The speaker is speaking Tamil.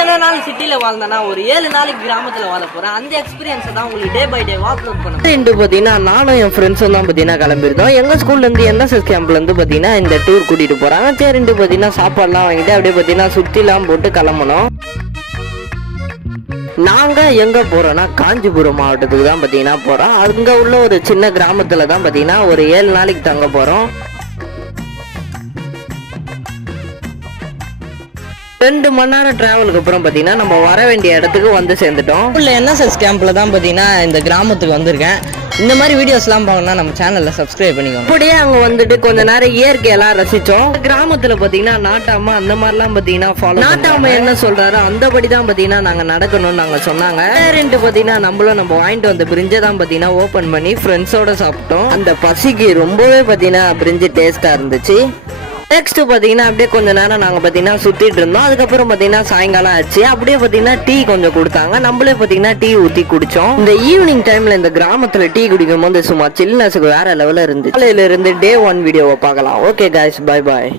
இத்தனை நாள் சிட்டில வாழ்ந்தனா ஒரு 7 நாளைக்கு கிராமத்துல வாழ போறேன். அந்த எக்ஸ்பீரியன்ஸை தான் உங்களுக்கு டே பை டே அப்லோட் பண்ணுவேன். பாத்தீங்கன்னா நானும் என் ஃப்ரெண்ட்ஸும் தான் பாத்தீங்கன்னா கிளம்பிருந்தோம். எங்க ஸ்கூல்ல இருந்து என்எஸ்எஸ் கேம்ப்ல இருந்து பாத்தீங்கன்னா இந்த டூர் கூட்டிட்டு போறாங்க. தேரிண்டு பாத்தீங்கன்னா சாப்பாடுலாம் வாங்கிட்டு அப்படியே பாத்தீங்கன்னா சுத்திலாம் போட்டு கிளம்பணும். நாங்க எங்க போறோம்னா காஞ்சிபுரம் மாவட்டத்துக்கு தான் பாத்தீங்கன்னா போறோம். அங்க உள்ள ஒரு சின்ன கிராமத்துல தான் பாத்தீங்கன்னா ஒரு 7 நாளைக்கு தங்க போறோம். 2 மணி நேரம் டிராவலுக்கு அப்புறம் பாத்தீங்கன்னா நம்ம வர வேண்டிய இடத்துக்கு வந்து சேர்ந்துட்டோம். உள்ள என்எஸ்எஸ் கேம்ப்ல தான் பாத்தீங்கன்னா இந்த கிராமத்துக்கு வந்திருக்கேன். இந்த மாதிரி வீடியோஸ் எல்லாம் பார்க்கணும்னா நம்ம சேனல்ல சப்ஸ்கிரைப் பண்ணிக்கோங்க. அப்படியே அங்க வந்துட்டு கொஞ்ச நேரம் இயற்கையெல்லாம் ரசிச்சோம். கிராமத்துல பாத்தீங்கன்னா நாட்டாம அந்த மாதிரிலாம் பாத்தீங்கன்னா ஃபாலோ நாட்டாம என்ன சொல்றாரு அந்தபடி தான் பாத்தீங்கன்னா நாங்க நடக்கணும்னு நாங்க சொன்னாங்க. பாத்தீங்கன்னா நம்மளும் நம்ம வாங்கிட்டு வந்த பிரிஞ்சை தான் பாத்தீங்கன்னா ஓபன் பண்ணி ஃப்ரெண்ட்ஸோட சாப்பிட்டோம். அந்த பசிக்கு ரொம்பவே பாத்தீங்கன்னா பிரிஞ்சு டேஸ்டா இருந்துச்சு. நெக்ஸ்ட் பாத்தீங்கன்னா அப்படியே கொஞ்ச நேரம் நாங்க பாத்தீங்கன்னா சுத்திட்டு இருந்தோம். அதுக்கப்புறம் பாத்தீங்கன்னா சாயங்காலம் ஆச்சு. அப்படியே பாத்தீங்கன்னா டீ கொஞ்சம் கொடுத்தாங்க. நம்மளே பாத்தீங்கன்னா டீ ஊத்தி குடிச்சோம். இந்த ஈவினிங் டைம்ல இந்த கிராமத்துல டீ குடிக்கும் போது சும்மா சில்னஸுக்கு வேற லெவல்ல இருந்து. காலையில இருந்து டே 1 வீடியோவை பார்க்கலாம். Okay guys, bye bye.